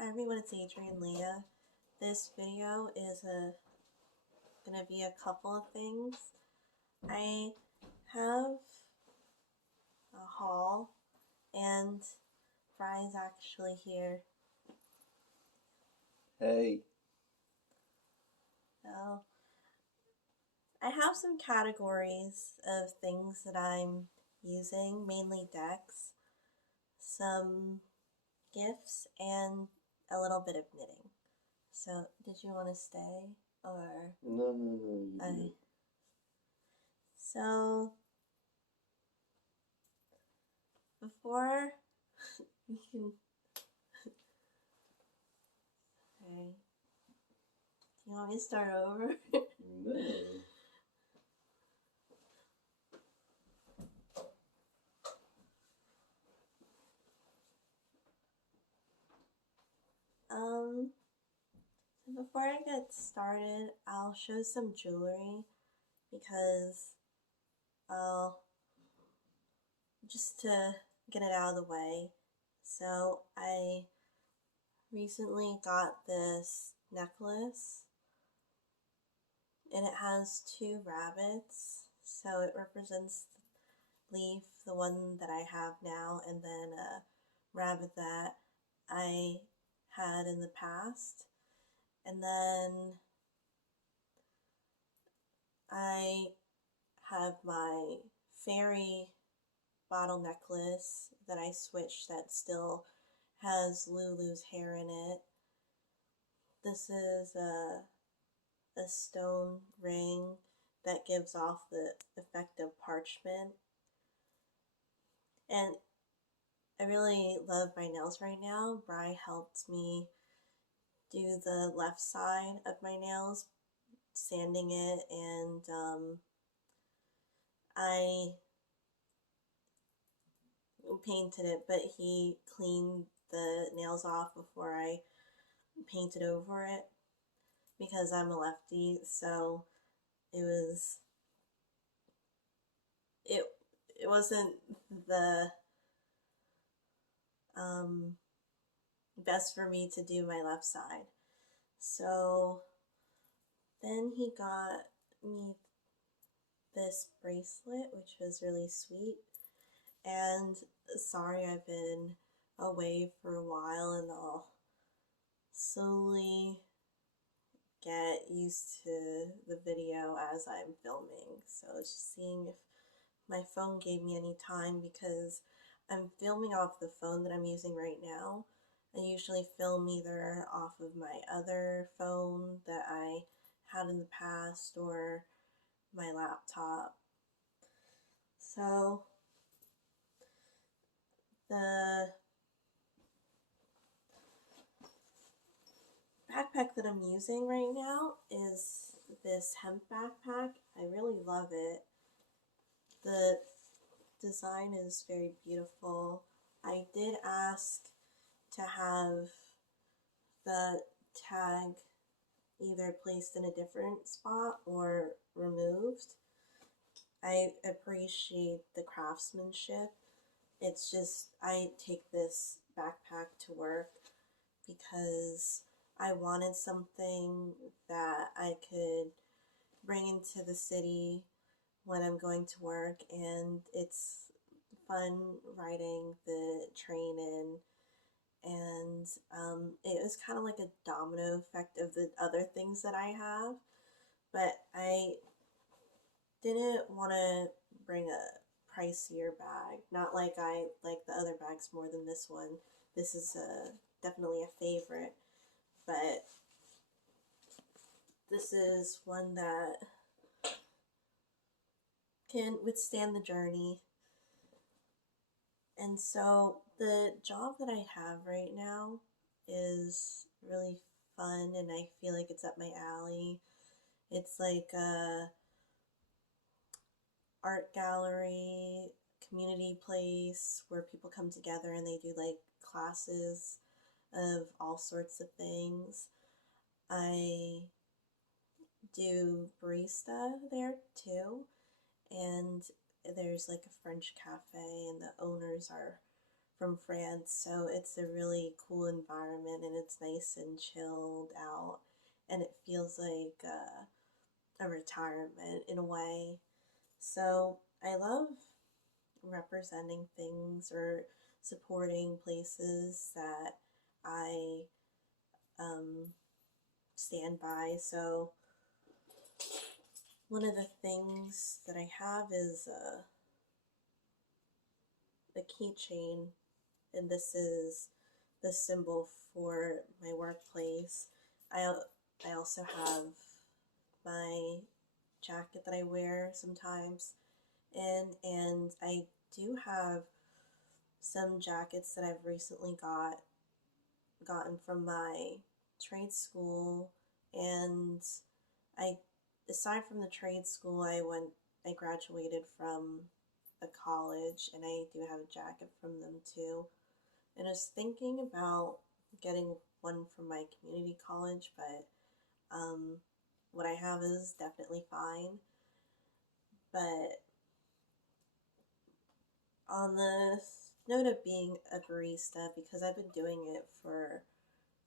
Hi everyone, it's Adrian Leah. This video is gonna be a couple of things. I have a haul and Brian's actually here. Hey. So I have some categories of things that I'm using, mainly decks, some gifts, and a little bit of knitting. So did you want to stay or? No. Okay. So before you can. Okay. Do you want me to start over? No. So before I get started, I'll show some jewelry because just to get it out of the way. So I recently got this necklace and it has two rabbits. So it represents the leaf, the one that I have now, and then a rabbit that I had in the past. And then I have my fairy bottle necklace that I switched that still has Lulu's hair in it. This is a stone ring that gives off the effect of parchment. And I really love my nails right now. Bri helped me do the left side of my nails, sanding it, and I painted it, but he cleaned the nails off before I painted over it because I'm a lefty, so it wasn't the best for me to do my left side. So then he got me this bracelet, which was really sweet. And sorry, I've been away for a while, and I'll slowly get used to the video as I'm filming. So I was just seeing if my phone gave me any time because I'm filming off the phone that I'm using right now. I usually film either off of my other phone that I had in the past or my laptop. So the backpack that I'm using right now is this hemp backpack. I really love it. The design is very beautiful. I did ask to have the tag either placed in a different spot or removed. I appreciate the craftsmanship. It's just I take this backpack to work because I wanted something that I could bring into the city when I'm going to work, and it's fun riding the train in. And it was kind of like a domino effect of the other things that I have, but I didn't want to bring a pricier bag. Not like I like the other bags more than this one. This is definitely a favorite, but this is one that can withstand the journey. And so the job that I have right now is really fun, and I feel like it's up my alley. It's like a art gallery, community place where people come together and they do like classes of all sorts of things. I do barista there too, and there's like a French cafe, and the owners are from France, so it's a really cool environment and it's nice and chilled out, and it feels like a retirement in a way. So I love representing things or supporting places that I stand by. So one of the things that I have is a keychain, and this is the symbol for my workplace. I also have my jacket that I wear sometimes, and I do have some jackets that I've recently gotten from my trade school, and I aside from the trade school, I graduated from a college, and I do have a jacket from them too. And I was thinking about getting one from my community college, but what I have is definitely fine. But on the note of being a barista, because I've been doing it for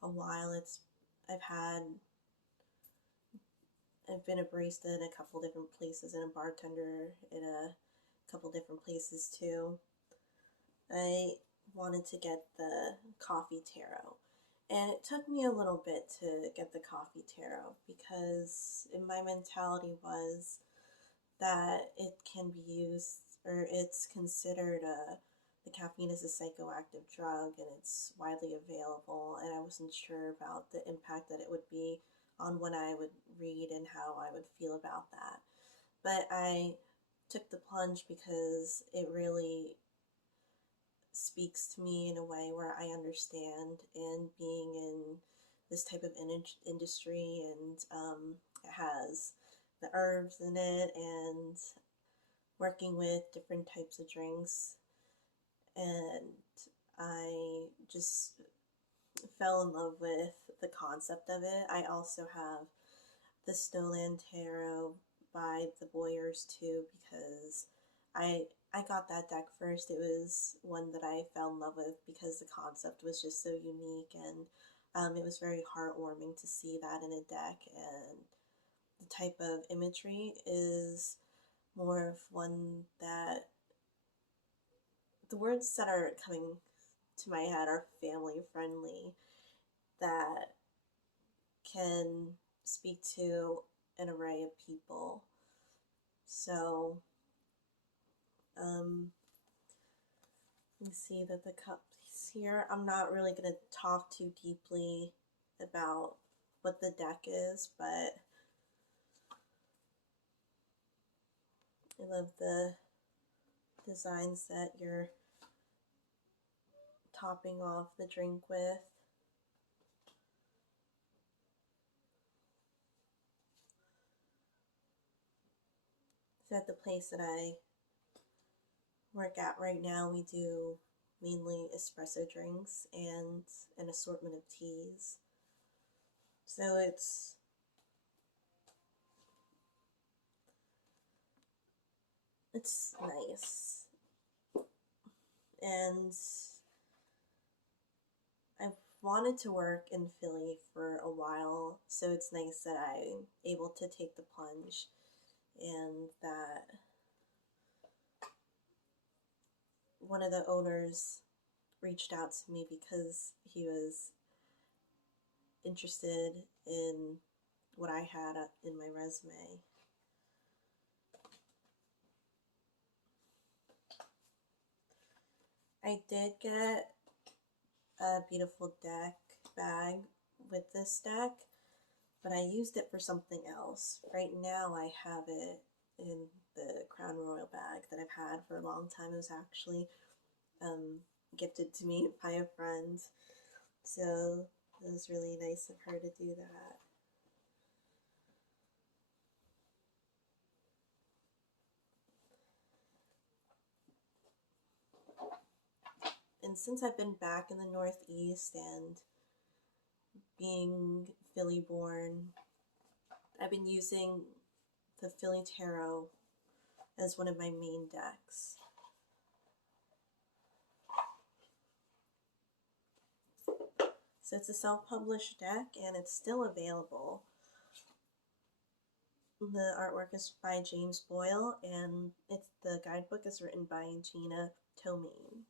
a while, I've been a barista in a couple different places and a bartender in a couple different places too. I wanted to get the coffee taro, and it took me a little bit to get the coffee taro because my mentality was that it can be used, or it's considered the caffeine is a psychoactive drug and it's widely available, and I wasn't sure about the impact that it would be on what I would read and how I would feel about that. But I took the plunge because it really speaks to me in a way where I understand, and being in this type of industry, and it has the herbs in it, and working with different types of drinks, and I just fell in love with the concept of it. I also have the Stolen Tarot by the Boyers too, because I got that deck first. It was one that I fell in love with because the concept was just so unique, and it was very heartwarming to see that in a deck, and the type of imagery is more of one that the words that are coming to my head are family friendly, that can speak to an array of people. So, you see that the cups here, I'm not really going to talk too deeply about what the deck is, but I love the designs that you're topping off the drink with. So at the place that I work at right now, we do mainly espresso drinks and an assortment of teas. So it's nice. And I've wanted to work in Philly for a while, so it's nice that I'm able to take the plunge, and that one of the owners reached out to me because he was interested in what I had in my resume. I did get a beautiful deck bag with this deck, but I used it for something else. Right now I have it in the Crown Royal bag that I've had for a long time. It was actually gifted to me by a friend, so it was really nice of her to do that. And since I've been back in the Northeast and being Philly born, I've been using the Philly Tarot as one of my main decks. So it's a self-published deck, and it's still available. The artwork is by James Boyle, and the guidebook is written by Gina Totem.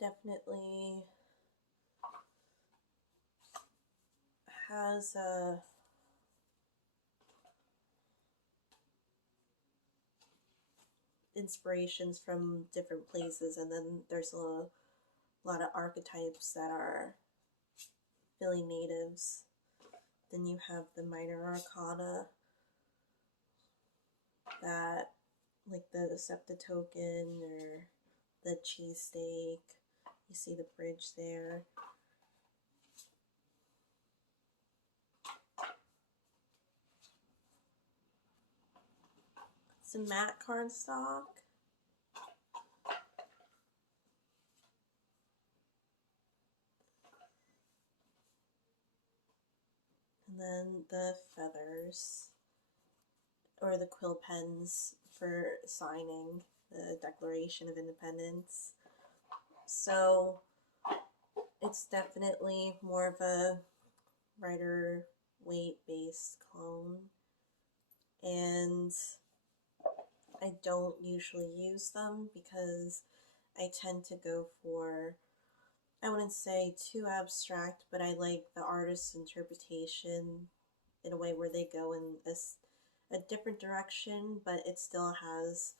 Definitely has inspirations from different places, and then there's a lot of archetypes that are Philly natives. Then you have the minor arcana that, like the Septitoken or the cheesesteak. You see the bridge there. It's a matte cardstock. And then the feathers, or the quill pens for signing the Declaration of Independence. So it's definitely more of a Rider Waite based clone, and I don't usually use them because I tend to go for, I wouldn't say too abstract, but I like the artist's interpretation in a way where they go in a different direction, but it still has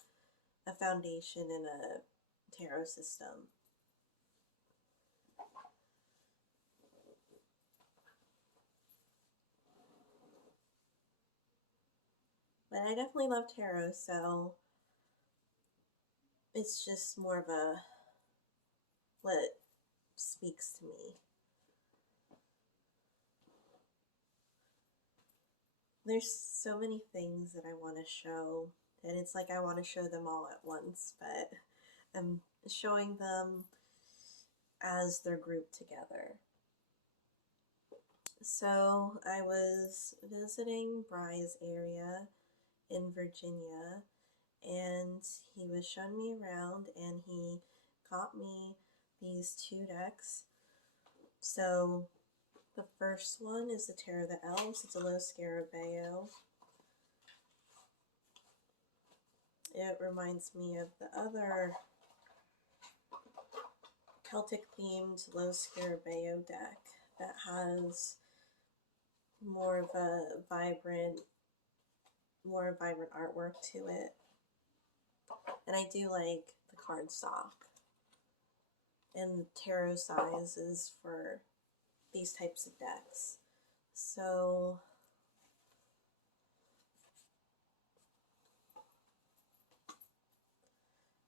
a foundation in a tarot system. But I definitely love tarot, so it's just more of a what speaks to me. There's so many things that I want to show, and it's like I want to show them all at once, but I'm showing them as they're grouped together. So I was visiting Bry's area in Virginia, and he was showing me around, and he got me these two decks. So the first one is the Tarot of the Elves. It's a Lo Scarabeo. It reminds me of the other Celtic themed Lo Scarabeo deck that has more of a vibrant artwork to it. And I do like the cardstock and tarot sizes for these types of decks. So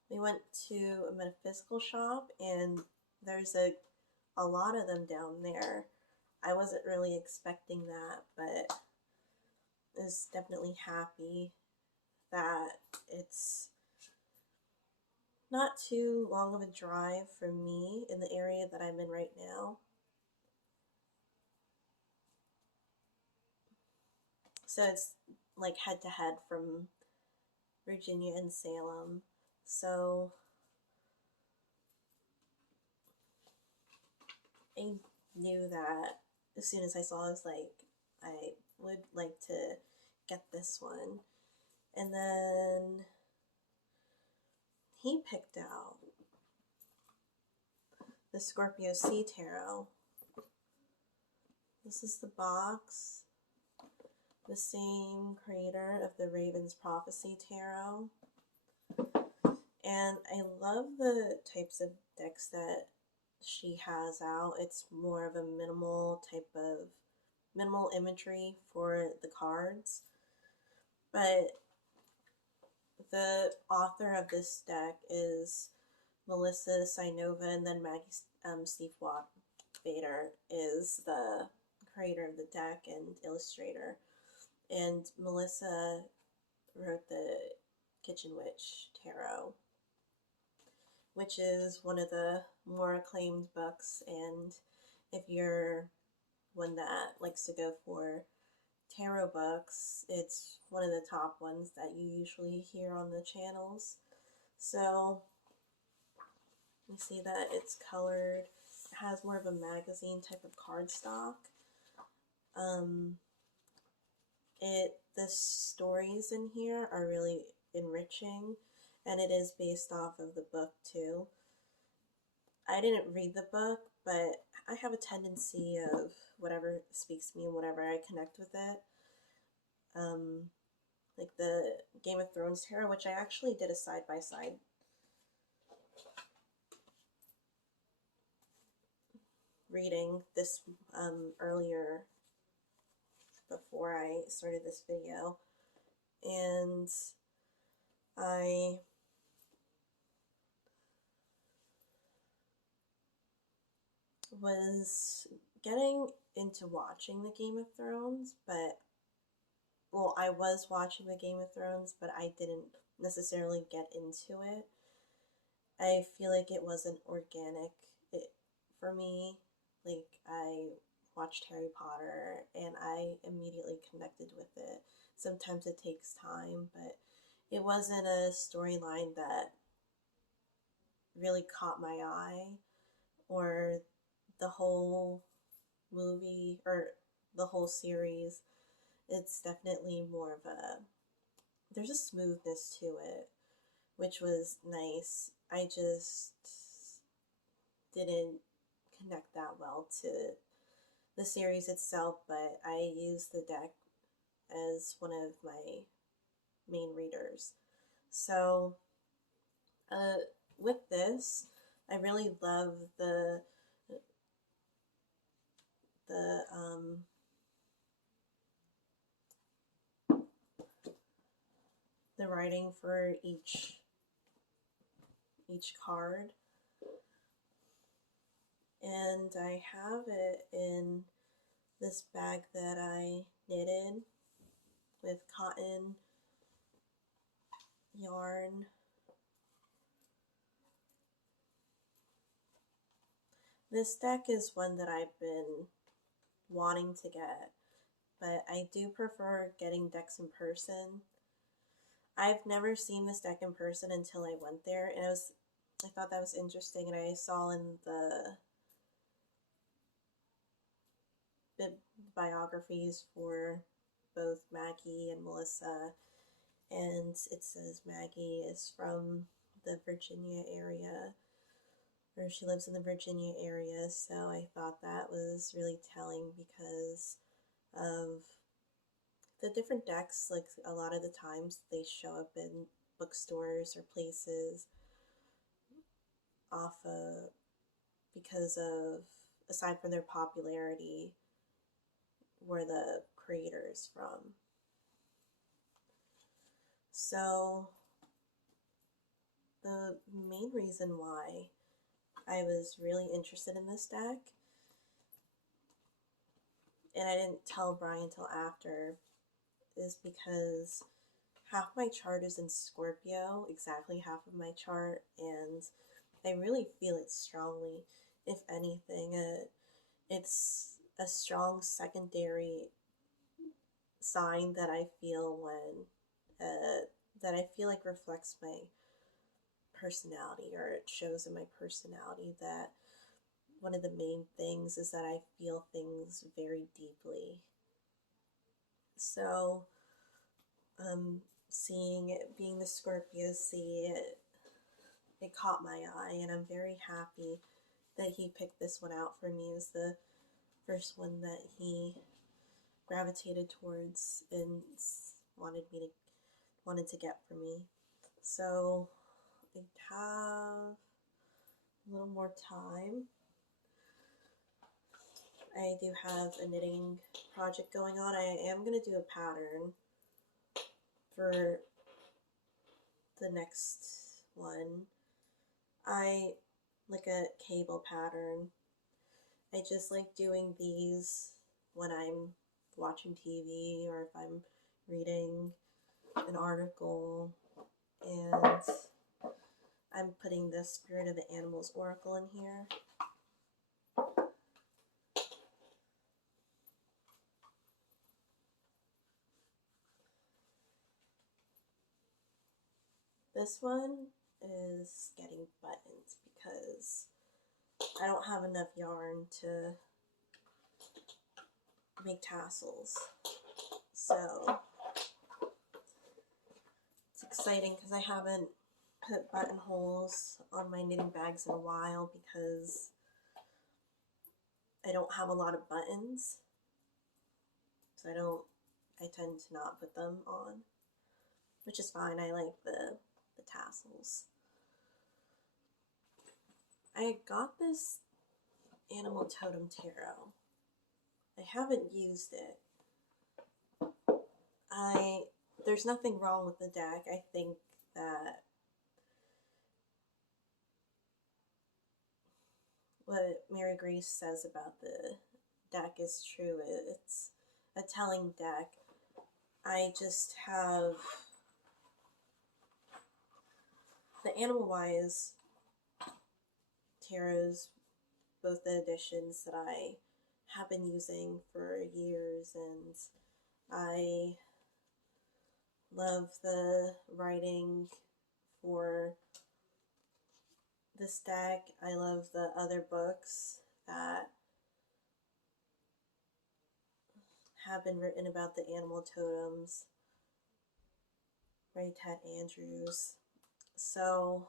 we went to a metaphysical shop, and there's a lot of them down there. I wasn't really expecting that, but I was definitely happy that it's not too long of a drive for me in the area that I'm in right now. So it's like head to head from Virginia and Salem. So I knew that as soon as I saw it, I was like, I would like to get this one. And then he picked out the Scorpio Sea Tarot. This is the box. The same creator of the Raven's Prophecy Tarot. And I love the types of decks that she has out. It's more of a minimal imagery for the cards. But the author of this deck is Melissa Sinova, and then Maggie Steve Bader is the creator of the deck and illustrator. And Melissa wrote the Kitchen Witch Tarot, which is one of the more acclaimed books. And if you're one that likes to go for tarot books. It's one of the top ones that you usually hear on the channels. So you see that it's colored. It has more of a magazine type of cardstock. The stories in here are really enriching, and it is based off of the book too. I didn't read the book, but I have a tendency of whatever speaks to me and whatever I connect with it. Like the Game of Thrones tarot, which I actually did a side-by-side reading this earlier before I started this video, and I was getting into watching the Game of Thrones, but well, I was watching the Game of Thrones, but I didn't necessarily get into it. I feel like it wasn't organic for me. Like, I watched Harry Potter and I immediately connected with it. Sometimes it takes time, but it wasn't a storyline that really caught my eye, or the whole movie or the whole series. It's definitely more of there's a smoothness to it, which was nice. I just didn't connect that well to the series itself, but I used the deck as one of my main readers. So with this, I really love the writing for each card, and I have it in this bag that I knitted with cotton yarn. This deck is one that I've been wanting to get, but I do prefer getting decks in person. I've never seen this deck in person until I went there, and I thought that was interesting, and I saw in the biographies for both Maggie and Melissa, and it says Maggie is from the Virginia area, or she lives in the Virginia area, so I thought that was really telling because of the different decks. Like, a lot of the times they show up in bookstores or places because of, aside from their popularity, where the creator is from. So the main reason why I was really interested in this deck, and I didn't tell Brian until after, is because half my chart is in Scorpio, exactly half of my chart, and I really feel it strongly. If anything, it's a strong secondary sign that I feel that I feel like reflects my personality, or it shows in my personality that one of the main things is that I feel things very deeply. So, seeing it being the Scorpio seed, it caught my eye, and I'm very happy that he picked this one out for me. It was the first one that he gravitated towards and wanted to get for me. So I have a little more time. I do have a knitting project going on. I am going to do a pattern for the next one. I like a cable pattern. I just like doing these when I'm watching TV or if I'm reading an article, and I'm putting the Spirit of the Animals Oracle in here. This one is getting buttons because I don't have enough yarn to make tassels. So it's exciting because I haven't put buttonholes on my knitting bags in a while because I don't have a lot of buttons. So I tend to not put them on, which is fine. I like the tassels. I got this Animal Totem Tarot. I haven't used it. There's nothing wrong with the deck. I think that what Mary Grace says about the deck is true. It's a telling deck. I just have the Animal Wise tarots, both the editions that I have been using for years, and I love the writing for this deck. I love the other books that have been written about the animal totems by Ted Andrews. So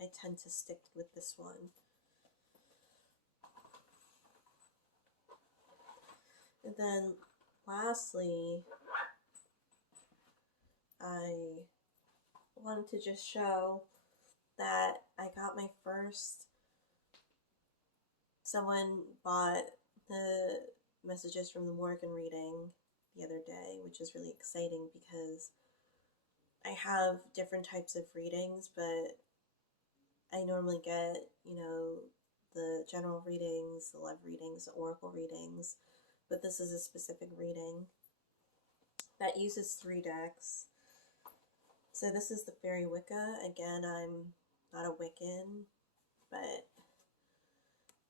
I tend to stick with this one. And then lastly, I wanted to just show that I got my first, someone bought the Messages from the Morgan reading the other day, which is really exciting because I have different types of readings, but I normally get, the general readings, the love readings, the oracle readings, but this is a specific reading that uses 3 decks. So this is the Fairy Wicca. Again, I'm not a Wiccan, but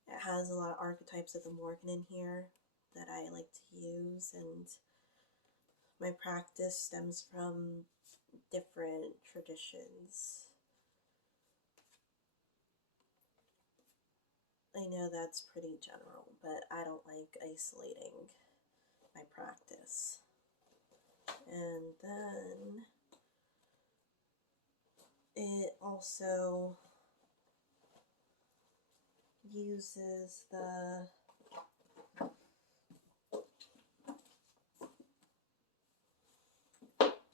it has a lot of archetypes of the Morgan in here that I like to use, and my practice stems from different traditions. I know that's pretty general, but I don't like isolating my practice. And then it also uses the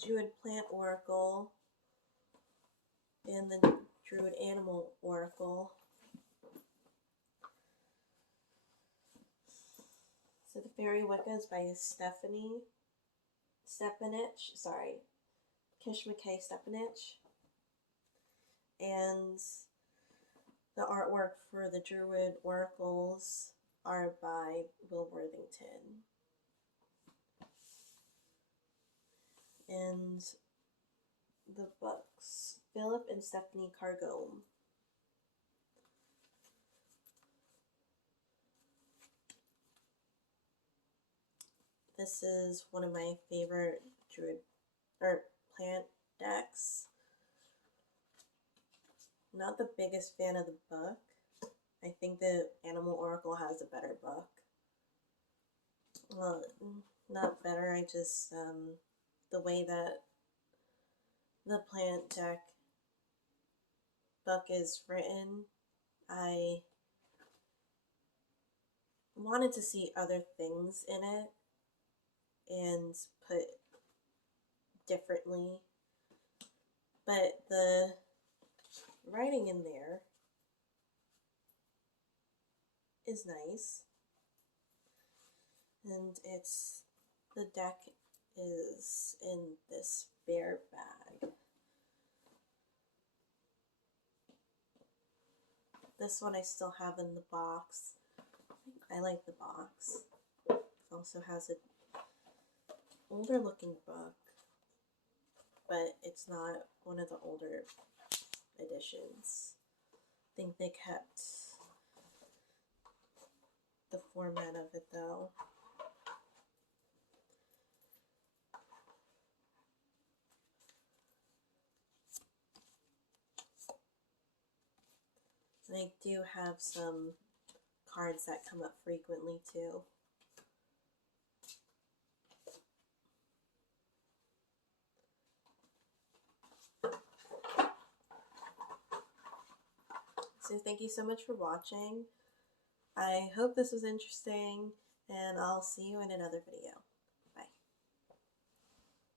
Druid Plant Oracle and the Druid Animal Oracle. So the Fairy Wicca is by Kish McKay Stepanich. And the artwork for the Druid Oracles are by Will Worthington. And the books, Philip and Stephanie Cargome. This is one of my favorite Druid or plant decks. Not the biggest fan of the book. I think the Animal Oracle has a better book. Well, not better, I just, the way that the plant deck book is written, I wanted to see other things in it and put differently, but the writing in there is nice, and the deck is in this bear bag. This one I still have in the box. I like the box. It also has an older looking book, but it's not one of the older editions. I think they kept the format of it though. And I do have some cards that come up frequently too. So thank you so much for watching. I hope this was interesting, and I'll see you in another video.